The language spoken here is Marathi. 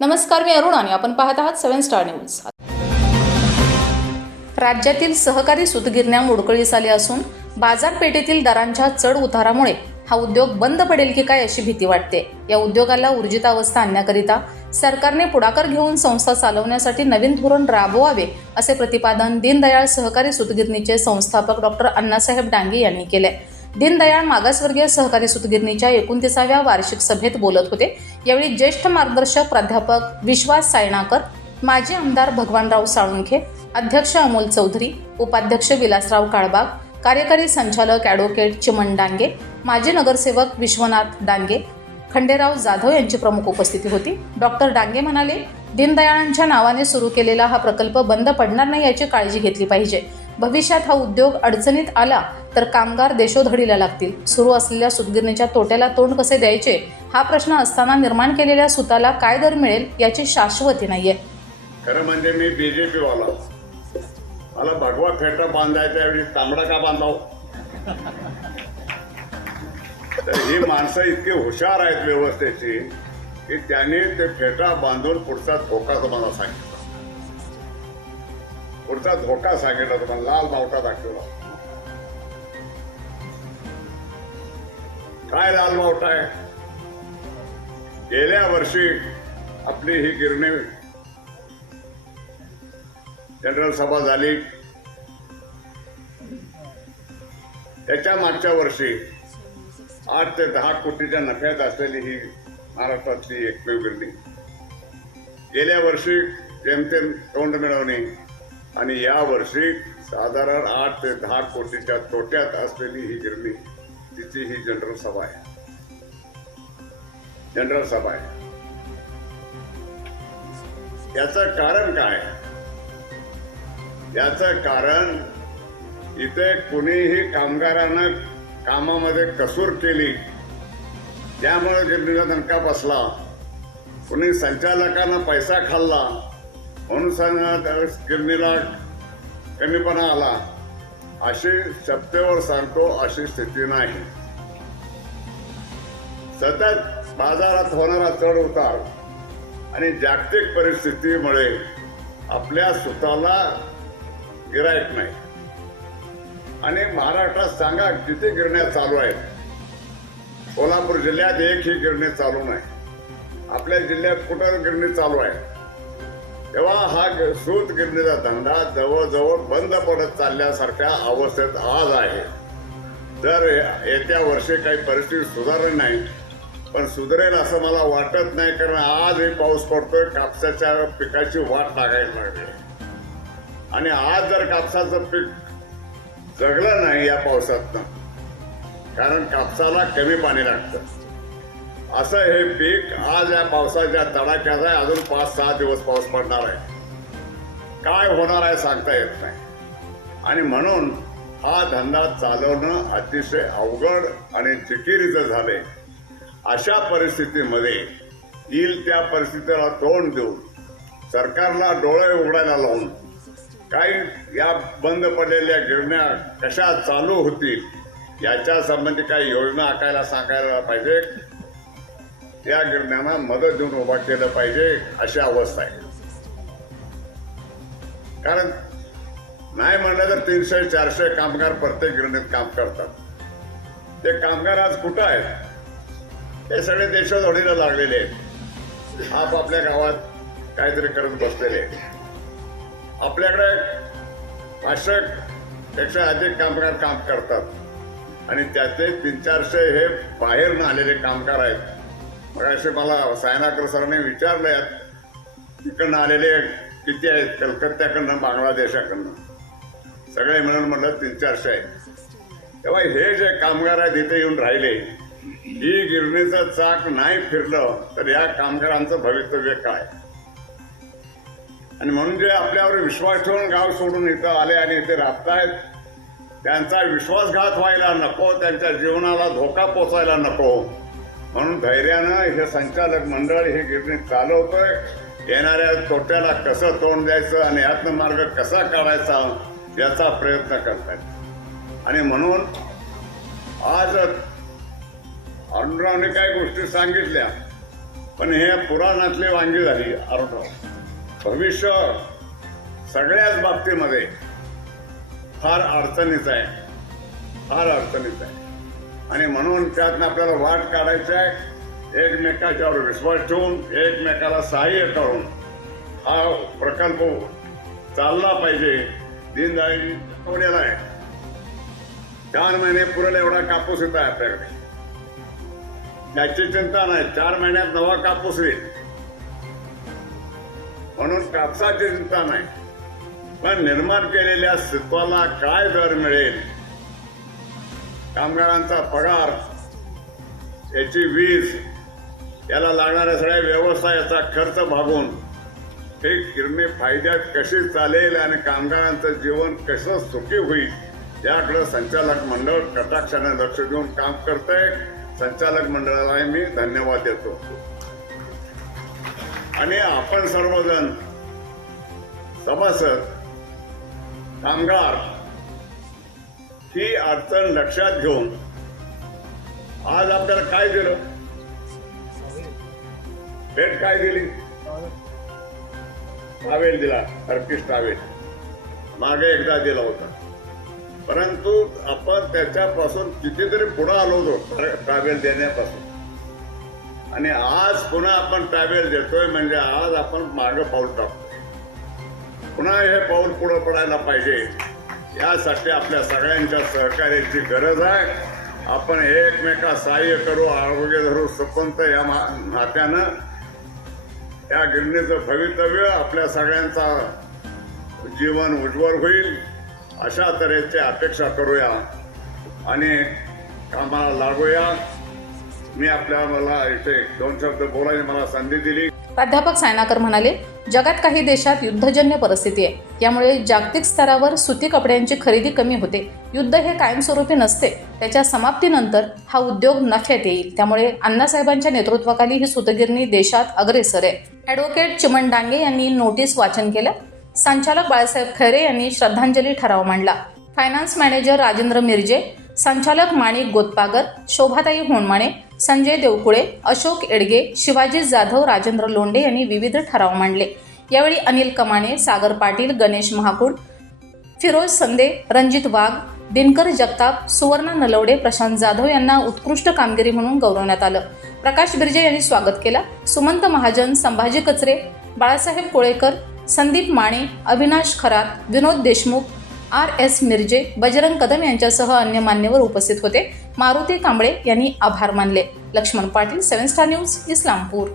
नमस्कार मी अरुण आणि आपण पाहत आहात सेव्हन स्टार न्यूज. राज्यातील सहकारी सूतगिरण्या मोडकळीस आले असून बाजारपेठेतील दरांच्या चढ उतारामुळे हा उद्योग बंद पडेल की काय अशी भीती वाटते. या उद्योगाला ऊर्जितावस्था आणण्याकरिता सरकारने पुढाकार घेऊन संस्था चालवण्यासाठी नवीन धोरण राबवावे असे प्रतिपादन दीनदयाळ सहकारी सूतगिरणीचे संस्थापक डॉक्टर अण्णासाहेब डांगे यांनी केले. दीनदयाळ मागासवर्गीय सहकारी सुतगिरणीच्या एकोणतीसाव्या वार्षिक सभेत बोलत होते. यावेळी ज्येष्ठ मार्गदर्शक प्राध्यापक विश्वास सायणाकर माजी आमदार भगवानराव साळुंखे अध्यक्ष अमोल चौधरी उपाध्यक्ष विलासराव काळबाग कार्यकारी संचालक ॲडव्होकेट चिमन डांगे माजी नगरसेवक विश्वनाथ डांगे खंडेराव जाधव यांची प्रमुख उपस्थिती होती. डॉक्टर डांगे म्हणाले दीनदयाळांच्या नावाने सुरू केलेला हा प्रकल्प बंद पडणार नाही याची काळजी घेतली पाहिजे. भविष्यात हा उद्योग अडचणीत आला तर कामगार देशोधडीला लागतील. सुरू असलेल्या सुतगिरणीच्या तोट्याला तोंड कसे द्यायचे? हा प्रश्न असताना निर्माण केलेल्या सुताला काय दर मिळेल याची शाश्वती नाहीये. खरं म्हणजे मी बीजेपी वाला. मला भगवा फेटा बांधायच्या वेळी तांबडा का बांधाव? तर ही माणसं इतकी हुशार आहेत व्यवस्थेची की त्याने ते फेटा बांधून पुढचा धोका तुम्हाला सांगितला. पुढचा धोका सांगितला तुम्हाला लाल मावठा दाखवला. काय लाल मावठा आहे? गेल्या वर्षी आपली ही गिरणी जनरल सभा झाली. त्याच्या मागच्या वर्षी आठ ते दहा कोटीच्या नफ्यात असलेली ही महाराष्ट्रातली एकमेव गिरणी. गेल्या वर्षी जेमतेम तोंड मिळवणे आणि या वर्षी साधारण आठ ते दहा कोटीच्या तोट्यात असलेली ही गिरणी तिची ही जनरल सभा आहे. जनरल सभा आहे. याचं कारण काय? याचं कारण इथे कुणीही कामगारानं कामामध्ये कसूर केली त्यामुळे गिरणीला दणका बसला कुणी संचालकांना पैसा खाल्ला म्हणून सांग- गिरणीला कमीपणा आला. अशी सत्तेवर सांगतो अशी स्थिती नाही. सतत बाजारात होणारा चढ उतार आणि जागतिक परिस्थितीमुळे आपल्या स्वतःला गिरायक नाही. आणि महाराष्ट्रात सांगा किती गिरण्या चालू आहेत. कोल्हापूर जिल्ह्यात एक ही गिरणी चालू नाही. आपल्या जिल्ह्यात कुठं गिरणी चालू आहे? तेव्हा हा ग- सूत गिरणीचा धंदा जवळजवळ बंद पडत चालल्यासारख्या अवस्थेत आज आहे. जर येत्या वर्षी काही परिस्थिती सुधारली नाही. पण सुधरेल असं मला वाटत नाही कारण आजही पाऊस पडतोय कापसाच्या पिकाची वाट लागायला लागली. आणि आज जर कापसाचं पीक जगलं नाही या पावसातनं कारण कापसाला कमी पाणी लागतं. असं हे पीक आज या पावसाच्या तडाख्यात आहे. अजून पाच सहा दिवस पाऊस पडणार आहे. काय होणार आहे सांगता येत नाही. आणि म्हणून हा धंदा चालवणं अतिशय अवघड आणि चिकिरीचं झाले अशा परिस्थितीमध्ये येईल त्या परिस्थितीला तोंड देऊन सरकारला डोळे उघडायला लावून काही या बंद पडलेल्या गिरण्या कशा चालू होतील याच्या संबंधी काही योजना आखायला सांगायला पाहिजे. त्या गिरण्यांना मदत देऊन उभा केलं पाहिजे अशी अवस्था आहे. कारण नाही म्हणलं तर तीनशे चारशे कामगार प्रत्येक गिरणीत काम करतात. ते कामगार आज कुठं आहेत? हे सगळे देशोधडीला लागलेले आहेत. आपापल्या गावात काहीतरी करत बसलेले आहेत. आपल्याकडे पाचशे पेक्षा अधिक कामगार काम करतात. आणि त्याचे तीन चारशे हे बाहेरून आलेले कामगार आहेत. असे मला सायनाकर सरांनी विचारले तिकडनं आलेले किती आहेत? कलकत्त्याकडनं बांगलादेशाकडनं. सगळे मिळून म्हटलं तीन चारशे आहेत. तेव्हा हे जे कामगार आहेत इथे येऊन राहिले ही गिरणीचं चाक नाही फिरलं तर या कामगारांचं भवितव्य काय? आणि म्हणून जे आपल्यावर विश्वास ठेवून गाव सोडून इथं आले आणि इथे राबतायत त्यांचा विश्वासघात व्हायला नको त्यांच्या जीवनाला धोका पोचायला नको. म्हणून धैर्यानं हे संचालक मंडळ हे गिरणी चालवतोय. येणाऱ्या तोट्याला कसं तोंड द्यायचं आणि यातनं मार्ग कसा काढायचा याचा प्रयत्न करतात आणि म्हणून आज अरुणरावने काही गोष्टी सांगितल्या पण हे पुराणातली वांगी झाली अरुणराव भविष्य सगळ्याच बाबतीमध्ये फार अडचणीचं आहे. फार अडचणीचं आहे. आणि म्हणून त्यातनं आपल्याला वाट काढायची आहे. एकमेकाच्यावर विश्वास ठेवून एकमेकाला सहाय्य करून हा प्रकल्प चालला पाहिजे. दीनदयाळी आठवड्याला आहे. चार महिने पुरेल एवढा कापूस येत आहे आपल्याकडे. त्याची चिंता नाही. चार महिन्यात नवा कापूस येईल. म्हणून कापसाची चिंता नाही. पण निर्माण केलेल्या अस्तित्वाला काय दर मिळेल? कामगारांचा पगार याची वीज याला लागणाऱ्या सगळ्या व्यवस्था याचा खर्च भागून हे किरणे फायद्यात कशी चालेल आणि कामगारांचं जीवन कसं सुखी होईल याकडं संचालक मंडळ कटाक्षाने लक्ष देऊन काम करतंय. संचालक मंडळाला मी धन्यवाद देतो. आणि आपण सर्वजण सभासद कामगार ही अडचण लक्षात घेऊन आज आपल्याला काय दिलं? भेट काय दिली? टावेल दिला टर्किश टावेल मागे एकदा दिला होता. परंतु आपण त्याच्यापासून कितीतरी पुढे आलो होतो टावेल देण्यापासून. आणि आज पुन्हा आपण टावेल देतोय म्हणजे आज आपण मागे पाऊल टाकतो पुन्हा हे पाऊल पुढे पडायला पाहिजे. यासाठी आपल्या सगळ्यांच्या सहकार्याची गरज आहे. आपण एकमेका सहाय्य करू आरोग्य धरू सरपंच या मा- नात्यानं. या गिरणीचं भवितव्य आपल्या सगळ्यांचा जीवन उज्ज्वल होईल. अशा तऱ्हेची अपेक्षा करूया आणि कामाला लागूया. मी आपल्या मला इथे दोन शब्द बोलायची मला संधी दिली. प्राध्यापक सायनाकर म्हणाले जगात काही देशात युद्धजन्य परिस्थिती आहे. यामुळे जागतिक स्तरावर सुती कपड्यांची खरेदी कमी होते. युद्ध हे कायमस्वरूपी नसते. त्याच्या समाप्तीनंतर हा उद्योग नफ्यात येईल. त्यामुळे अण्णासाहेबांच्या नेतृत्वाखाली ही सुतगिरणी देशात अग्रेसर आहे. ॲडव्होकेट चिमण डांगे यांनी नोटीस वाचन केलं. संचालक बाळासाहेब खैरे यांनी श्रद्धांजली ठराव मांडला. फायनान्स मॅनेजर राजेंद्र मिरजे संचालक माणिक गोतपागर शोभाताई होणमाणे संजय देवकुळे अशोक एडगे शिवाजी जाधव राजेंद्र लोंढे यांनी विविध ठराव मांडले. यावेळी अनिल कमाणे सागर पाटील गणेश महाकुड फिरोज संदे रणजित वाघ दिनकर जगताप सुवर्णा नलवडे प्रशांत जाधव यांना उत्कृष्ट कामगिरी म्हणून गौरवण्यात आलं. प्रकाश बिर्जे यांनी स्वागत केलं. सुमंत महाजन संभाजी कचरे बाळासाहेब कोळेकर संदीप माने अविनाश खरात विनोद देशमुख आर एस मिरजे बजरंग कदम यांच्यासह अन्य मान्यवर उपस्थित होते. मारुती कांबळे यांनी आभार मानले. Laxman Patil seven star news Islampur.